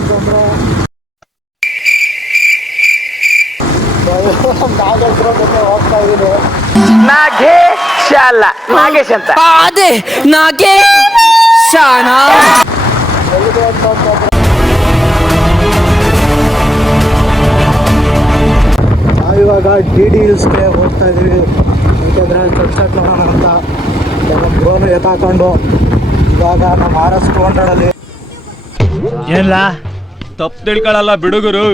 ಅಂತಂದ್ರೆ ನಾಗೇಶ್ವರ ಜೊತೆ ಹೋಗ್ತಾ ಇದ್ದೀನಿ. ನಾಗೇಶ ಅಲ್ಲ, ನಾಗೇಶ್ ಅಂತ. ಅದೇ ನಾಗೇಶನ. ಎಲ್ಲಿದೆ ಅಂತಂದ್ರೆ ನಾವಿವಾಗ DD ಹಿಲ್ಸ್ಗೆ ಹೋಗ್ತಾ ಇದ್ದೀವಿ. ಯಾಕೆಂದರೆ ಸನ್ಸೆಟ್ ನೋಡೋಣ ಅಂತ ನಮ್ಮ ಡ್ರೋನ್ ಎತ್ತಾಕೊಂಡು ಇವಾಗ ನಮ್ಮ RS 200 ಏನ್ಲ ತಪ್ಪು ತಿಳ್ಕೊಳ್ಳಲ್ಲ ಬಿಡುಗರು.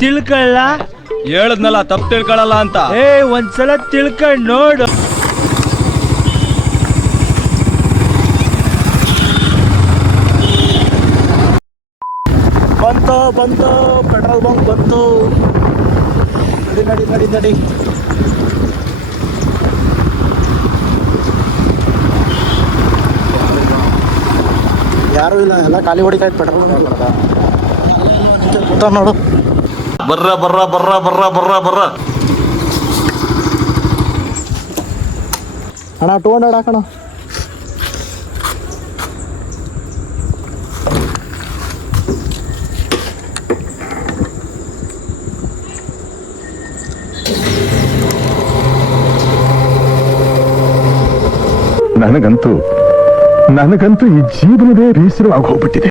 ತಿಳ್ಕೊಳ್ಳ ಹೇಳದ್ನಲ್ಲ ತಪ್ಪು ತಿಳ್ಕೊಳ್ಳಲ್ಲ ಅಂತ. ಒಂದ್ಸಲ ತಿಳ್ಕೊಂಡ್ ನೋಡು. ಬಂತು ಪೆಟ್ರೋಲ್ ಬಂಕ್ ಬಂತು. ನಡಿ ಯಾರು ಇಲ್ಲ, ಎಲ್ಲ ಖಾಲಿ ಹೊಡಿತಾ ಇತ್ತು ಪೆಟ್ರೋಲ್ ಬಂಕ್ ನೋಡು. ಬರ್ರ ಅಣ್ಣ 200 ಹಾಕೋಣ. ನನಗಂತೂ ಈ ಜೀವನದೇ ಬೇಸರವಾಗಿ ಹೋಗ್ಬಿಟ್ಟಿದೆ.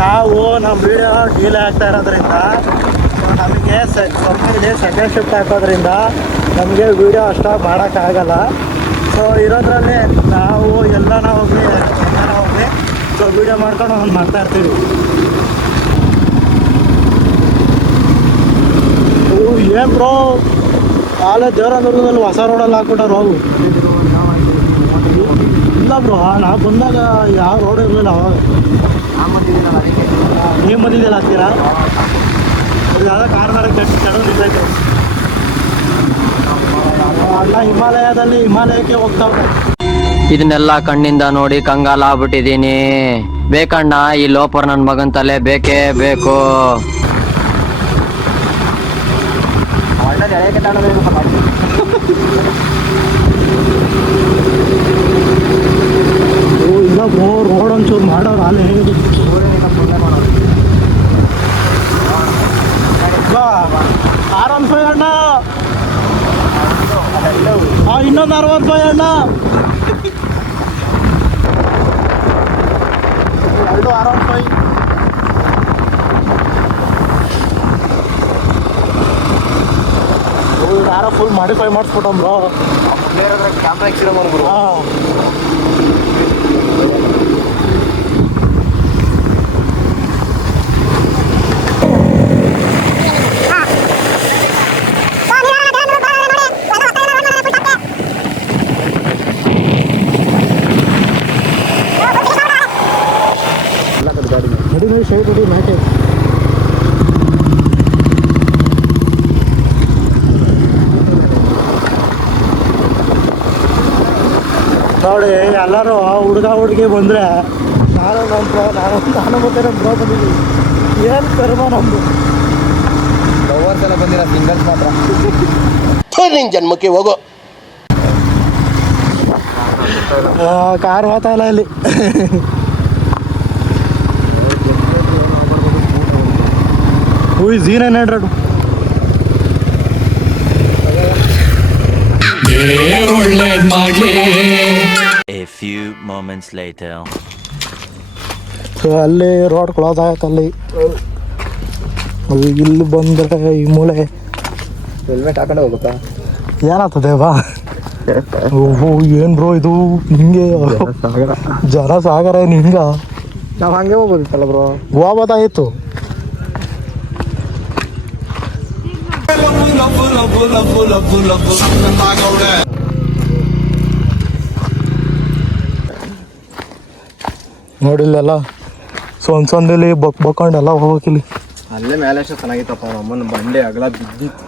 ನಾವು ನಮ್ಮ ವಿಡಿಯೋ ಡೀಲೇ ಆಗ್ತಾ ಇರೋದ್ರಿಂದ ನಮಗೆ ಕಂಪನಿಗೆ ಸೆಕೆಂಡ್ ಶಿಫ್ಟ್ ಹಾಕೋದ್ರಿಂದ ನಮಗೆ ವಿಡಿಯೋ ಅಷ್ಟಾಗಿ ಮಾಡೋಕ್ಕಾಗಲ್ಲ. ಸೊ ಇರೋದ್ರಲ್ಲಿ ನಾವು ಎಲ್ಲನ ಹೋಗಲಿ ಸೊ ವಿಡಿಯೋ ಮಾಡ್ಕೊಂಡು ಒಂದು ಮಾಡ್ತಾಯಿರ್ತೀವಿ. ಏನು ಬ್ರೋ ಕಾಲೇ ದೇವರಾದುರ್ಗದಲ್ಲಿ ಹೊಸ ರೋಡಲ್ಲಿ ಹಾಕ್ಬಿಟ್ಟಾರ ಹೋಗು. ಇಲ್ಲ ಬ್ರೋ, ನಾವು ಬಂದಾಗ ಯಾವ ರೋಡ್ ಇರಲಿಲ್ಲ ಅವಾಗ. ನೀವು ಬಂದಿದ್ದೆಲ್ಲ ಹಾಕ್ತೀರಾ? ಯಾವುದೋ ಕಾರ್ನಾರ ಕೆಡವು ನಿಂತೈತೆ. ಅಲ್ಲ ಹಿಮಾಲಯಕ್ಕೆ ಹೋಗ್ತಾವೆ. ಇದನ್ನೆಲ್ಲ ಕಣ್ಣಿಂದ ನೋಡಿ ಕಂಗಾಲ ಆಗ್ಬಿಟ್ಟಿದೀನಿ. ಬೇಕಣ್ಣ, ಈ ಲೋಪರ್ ನನ್ನ ಮಗನ್ ತಲೆ ಬೇಕೇ ಬೇಕು. ಇಲ್ಲ ಬ್ರೋ, ರೋಡ್ ಒಂಚೂರು ಮಾಡೋರು ಅಲ್ಲಿ R15 ಅಣ್ಣ. ಇನ್ನೊಂದು 65 ಅಣ್ಣ. 2 R15. ಯಾರೋ ಫುಲ್ ಮಾಡಿಫೈ ಮಾಡಿಸ್ಬಿಟ್ಟಮ್ ಬ್ರೋ. ಕ್ಯಾಮ್ರಾ ಎಕ್ಸಿಡ ಮಾಡ್ಬಿಡು. ಗಾಡಿ ಶೈಟ್ ಹೊಡಿ ಮ್ಯಾಕೆ. ನೋಡಿ ಎಲ್ಲರೂ ಹುಡುಗಿ ಬಂದರೆ ನಾನು ಮತ್ತೆ ನಮ್ಮ ಬ್ರೋ ಬಂದಿದ್ದೀವಿ. ಏನು ಕರ್ಮ ನಮ್ಮದು. ಲವರ್ಸ್ ಎಲ್ಲ ಬಂದಿಲ್ಲ, ಸಿಂಗಲ್ಸ್ ಮಾತ್ರ. ನಿನ್ನ ಜನ್ಮಕ್ಕೆ ಹೋಗೋ. ಕಾರ್ ಹೋಗ್ತಾ ಇಲ್ಲ ಇಲ್ಲಿ. Who is Z900. A few moments later. So ಅಲ್ಲಿ ರೋಡ್ ಕ್ಲೋಸ್ ಆಗತ್ತೆ ಅಲ್ಲಿ. ಇಲ್ಲಿ ಬಂದರೆ ಈ ಮೂಲೆ ಹೆಲ್ಮೆಟ್ ಹಾಕೊಂಡೆ ಹೋಗ್ಬೇಕಾ? ಏನಾಗ್ತದೆ ಬಾ. ಓಹೋ ಏನು ಬ್ರೋ ಇದು ಹಿಂಗೆ ಜನ ಸಾಗರ ಏನು ಹಿಂಗ? ನಾವು ಹಂಗೆ ಹೋಗ್ಬೋದಿತ್ತಲ್ಲ ಬ್ರೋ. ಹೋಗ್ಬೋದಾಗಿತ್ತು. ನೋಡಿಲ್ಲೆಲ್ಲ ಸೊಂದಲ್ಲಿ ಬಕ್ಕೊಂಡೆಲ್ಲ ಹೋಗ್ಬೇಕಿಲ್ಲಿ. ಅಲ್ಲೇ ಮೇಲೆ ಅಷ್ಟು ಚೆನ್ನಾಗಿತ್ತಪ್ಪ. ನಮ್ಮನ್ನ ಬಂಡೆ ಅಗಲ ಬಿದ್ದಿತ್ತು.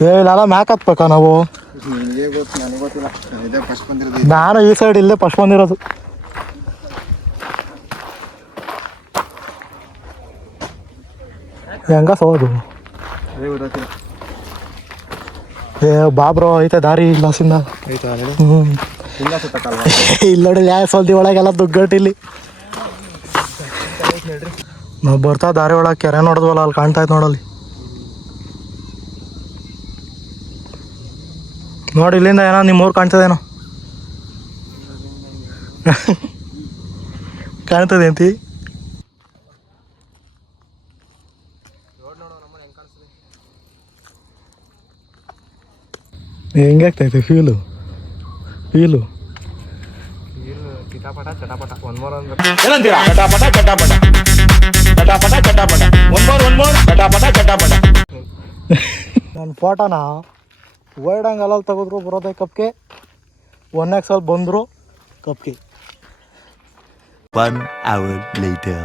ಇಲ್ಲೆಲ್ಲ ಮ್ಯಾಕ್ ಹತ್ಬೇಕಾ ನಾವು? ನಿಮಗೆ ಗೊತ್ತು, ನನಗೆ ಗೊತ್ತಿಲ್ಲ. ಇದೇ ಫಸ್ಟ್ ಬಂದಿರೋದು. ನಾನು ಈ ಸೈಡ್ ಇಲ್ಲೇ ಫಸ್ಟ್ ಬಂದಿರೋದು. ಹೆಂಗ ಸೋದು ಅದೇ ಗೊತ್ತಿಲ್ಲ. ಏ ಬಾಬ್ರೋ ಐತೆ ದಾರಿ ಇಲ್ಲಾಸಿಂದ. ಆಯ್ತಾ ಹ್ಞೂ ಇಲ್ಲ ಸುತ್ತಕ್ಕಲ್ವಾ? ಇಲ್ಲಿ ನೋಡಿ ಯಾ ಸೋಲ್ದಿ ಒಳಗೆಲ್ಲ ದುಗ್ಗಟ್ಟಿಲ್ಲಿ. ನಾವು ಬರ್ತಾ ದಾರಿ ಒಳಗೆ ಕೆರೆ ನೋಡಿದ್ವಲ್ಲ, ಅಲ್ಲಿ ಕಾಣ್ತಾ ಇತ್ತು ನೋಡಲ್ಲಿ. ನೋಡಿ ಇಲ್ಲಿಂದ ಏನೋ ನಿಮ್ಮ ಊರು ಕಾಣ್ತದೇನೋ. ಕಾಣ್ತದೆ ಅಂತಿ? ಹೆಂಗಾಗ್ತೈತೆ ಫೀಲು? ಕಿಟಾಪಟ ಚಟಾಪಟ ಒಂದ್ಮೂರ ನನ್ನ ಫೋಟೋನ ವೈಡ್ ಆ್ಯಂಗಲಲ್ಲಿ ತೆಗೆದ್ರು ಬರೋದೇ ಕಪ್ಗೆ, 1x ಬಂದರು ಕಪ್ಗೆ. 1 hour later.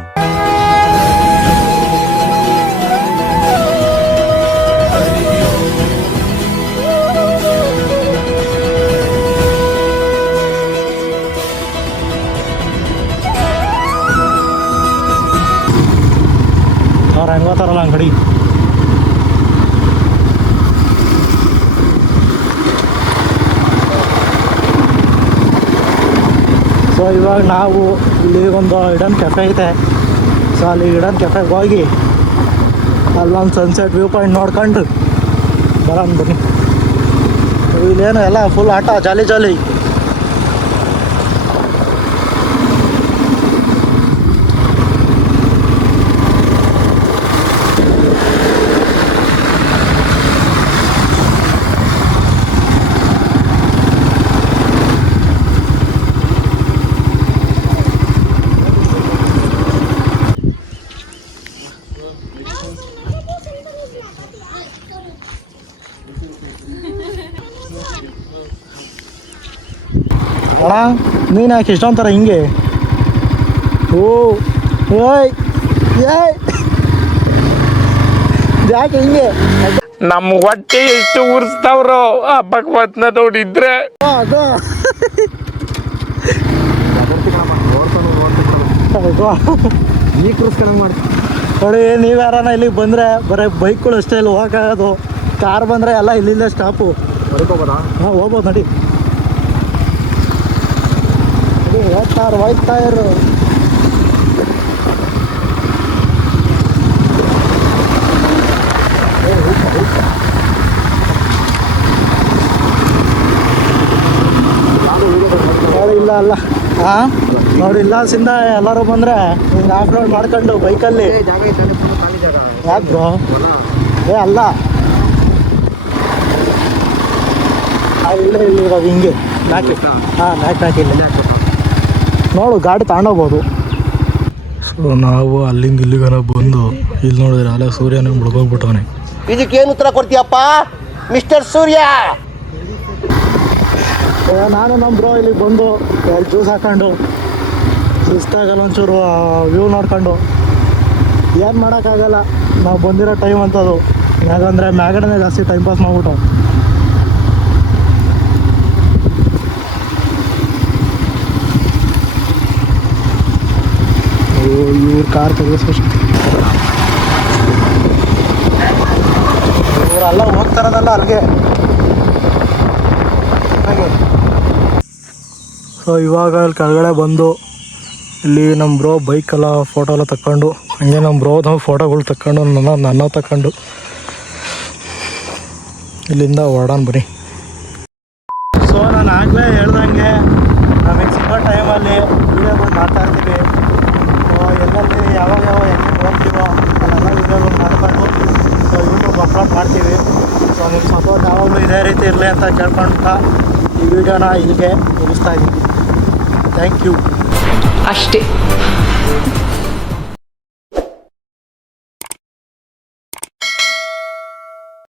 ಅವ್ರು ಹೆಂಗೋತಾರಲ್ಲ ಅಂಗಡಿ. ಸೊ ಇವಾಗ ನಾವು ಇಲ್ಲಿ ಒಂದು ಹಿಡನ್ ಕೆಫೆ ಐತೆ. ಸೊ ಅಲ್ಲಿ ಹಿಡನ್ ಕೆಫೆಗೆ ಹೋಗಿ ಅಲ್ಲೊಂದು ಸನ್ಸೆಟ್ ವ್ಯೂ ಪಾಯಿಂಟ್ ನೋಡ್ಕೊಂಡು ಬರೋಣ ಬನ್ನಿ. ಇಲ್ಲೇನು ಎಲ್ಲ ಫುಲ್ ಆಟ ಜಾಲಿ ಜಾಲಿ. ಅಣ್ಣ ನೀನು ಯಾಕೆ ಇಷ್ಟೊಂಥರ ಹಿಂಗೆ? ಓಯ್ ಏಯ್ ಯಾಕೆ ಹಿಂಗೆ? ನಮ್ಮ ಹೊಟ್ಟೆ ಎಷ್ಟು ಉರ್ಸ್ತಾವ್ರೋ ಆ ಭಗವತ್ನ ನೋಡಿದ್ರೆ. ಅದು ಈ ಕ್ರೂಸ್ಕೊಂಡು ಮಾಡ್ತೀವಿ ನೋಡಿ. ನೀವು ಯಾರನ ಇಲ್ಲಿಗೆ ಬಂದರೆ ಬರೀ ಬೈಕ್ಗಳು ಅಷ್ಟೇ ಇಲ್ಲಿ ಹೋಗೋಕ್ಕಾಗೋದು. ಕಾರ್ ಬಂದರೆ ಎಲ್ಲ ಇಲ್ಲಿಂದ ಸ್ಟಾಪು. ಹೊರಕೋಬೋದಾ? ಹಾಂ ಹೋಗ್ಬೋದು ನಡಿ. ಹೋಗ್ತಾ ಇರು. ನೋಡಿ ಇಲ್ಲ ಅಲ್ಲ ಹಾಂ ನೋಡಿ ಇಲ್ಲಾಸಿಂದ ಎಲ್ಲರೂ ಬಂದರೆ ಹಿಂಗೆ ಆಫ್ ರೋಡ್ ಮಾಡ್ಕೊಂಡು ಬೈಕಲ್ಲಿ. ಜಾಗ ಐತೆ ಖಾಲಿ ಜಾಗ. ಯಾಕೆ ಬ್ರೋ? ಏ ಅಲ್ಲ ಇಲ್ಲೇ ಇಲ್ಲಿ ಇವಾಗ ಹಿಂಗೆ ಮ್ಯಾಕ್. ಹಾಂ ಮ್ಯಾಕ್ ಇಲ್ಲ ನೋಡು, ಗಾಡಿ ತಗೊಂಡೋಗ್ಬೋದು. ಸೊ ನಾವು ಅಲ್ಲಿಂದ ಇಲ್ಲಿಗನ ಬಂದು ಇಲ್ಲಿ ನೋಡಿದ್ರೆ ಅಲ್ಲೇ ಸೂರ್ಯನ ಮುಳುಗೋಗ್ಬಿಟ್ಟವನೆ. ಇದಕ್ಕೇನು ಉತ್ತರ ಕೊಡ್ತೀಯಪ್ಪ ಮಿಸ್ಟರ್ ಸೂರ್ಯ? ನಾನು ನಮ್ಮ ಬ್ರೋ ಇಲ್ಲಿಗೆ ಬಂದು ಜ್ಯೂಸ್ ಹಾಕೊಂಡು ಸುಸ್ತಾಗಲ್ಲ, ಒಂಚೂರು ವ್ಯೂ ನೋಡ್ಕೊಂಡು. ಏನು ಮಾಡೋಕ್ಕಾಗಲ್ಲ, ನಾವು ಬಂದಿರೋ ಟೈಮ್ ಅಂತದು. ಯಾಕಂದರೆ ಮ್ಯಾಗಡನೆ ಜಾಸ್ತಿ ಟೈಮ್ ಪಾಸ್ ಮಾಡ್ಬಿಟ್ಟು. ಇವ್ರ ಕಾರ್ ತೆಗೆಸ್ಬೇಕು. ಇವರೆಲ್ಲ ಹೋಗ್ತಾರದಲ್ಲ ಅಲ್ಲಿಗೆ. ಸೊ ಇವಾಗ ಅಲ್ಲಿ ಕೆಳಗಡೆ ಬಂದು ಇಲ್ಲಿ ನಮ್ಮ ಬ್ರೋ ಬೈಕೆಲ್ಲ ಫೋಟೋ ಎಲ್ಲ ತಗೊಂಡು, ಹಂಗೆ ನಮ್ಮ ಬ್ರೋದ ಫೋಟೋಗಳು ತಗೊಂಡು ನನ್ನ ತಗೊಂಡು ಇಲ್ಲಿಂದ ಹೊರಡೋಣ ಬನ್ನಿ. ಸೊ ನಾನು ಆಗಲೇ ಹೇಳ್ದಂಗೆ ನಮಗೆ ಸಿಗೋ ಟೈಮಲ್ಲಿ ವೀಡಿಯೋಗಳು ಮಾಡ್ತಾ ಇರ್ತೀವಿ. ಸೊ ಎಲ್ಲ ಫ್ಯೂಚರಲ್ಲಿ ಯಾವಾಗ ಹೆಂಗೆ ಹೋಗ್ತೀವೋ ಅಲ್ಲೆಲ್ಲ ವೀಡಿಯೋಗಳು ಮಾಡಿಕೊಂಡು ಸೊ ಯೂಟ್ಯೂಬ್ ಅಪ್ಲೋಡ್ ಮಾಡ್ತೀವಿ. ಸೊ ನಿಮ್ಮ ಸಪೋರ್ಟ್ ಯಾವಾಗಲೂ ಇದೇ ರೀತಿ ಇರಲಿ ಅಂತ ಕೇಳ್ಕೊಳ್ತಾ ಈ ವಿಡಿಯೋನ ಇಲ್ಲಿಗೆ ಮುಗಿಸ್ತಾ ಇದ್ದೀನಿ. Thank you. ಅಷ್ಟೇ.